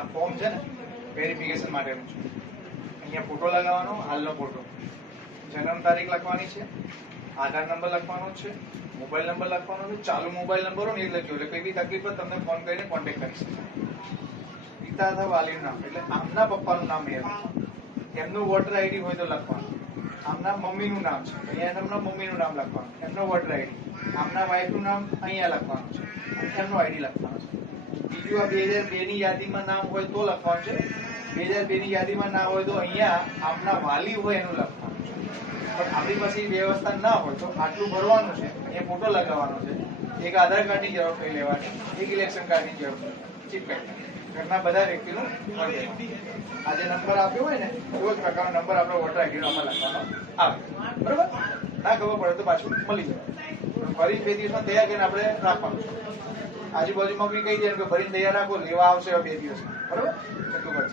આ ફોર્મ છે ને વેરિફિકેશન માટેનું છે. અહીંયા ફોટો લગાવવાનો, હાલનો ફોટો જન્મ તારીખ લખવાની છે, આધાર નંબર લખવાનો છે મોબાઈલ નંબર લખવાનો છે, ચાલુ મોબાઈલ નંબર હોય ને એ લખ્યો એટલે કઈ બી તકલીફ હોય તમને ફોન કરીને કોન્ટેક્ટ કરી શકે. પિતા અથવા વાલીનું નામ, એટલે આમના પપ્પાનું નામ એ એમનું વોટર આઈડી હોય તો લખવાનું. આમના મમ્મીનું નામ છે, અહીંયા એમના મમ્મીનું નામ લખવાનું. એમનો વોટર આઈડી આમના વાઈફનું નામ અહીંયા લખવાનું છે, એમનો આઈડી લખવાનો છે. બીજું આ બે હજાર બે ની યાદીમાં નામ હોય તો લખવાનું છે. બે હજાર બે ની યાદીમાં ના હોય તો અહીંયા આપના વાલી હોય એનું લખવાનું પણ આપણી પાસે વ્યવસ્થા ના હોય તો આટલું ભરવાનું છે, એ ફોટો લગાવવાનો છે. એક આધાર કાર્ડની જરૂર લઈ લેવાની, એક ઇલેક્શન કાર્ડની ઝેરોક્ષ ચીપકાઈ ઘરના બધા વ્યક્તિનું. આ જે નંબર આપ્યો હોય ને, એવો જ પ્રકારનો નંબર આપણો વોટર આઈડી આમાં લખવાનો આવે. બરોબર? ના ખબર પડે તો પાછું મળી જાય ફરી બે દિવસમાં તૈયાર કરીને આપણે રાખવાનું આજુબાજુમાં બી કહી દે કે ભરીને તૈયાર રાખો લેવા આવશે બે દિવસ બરોબર?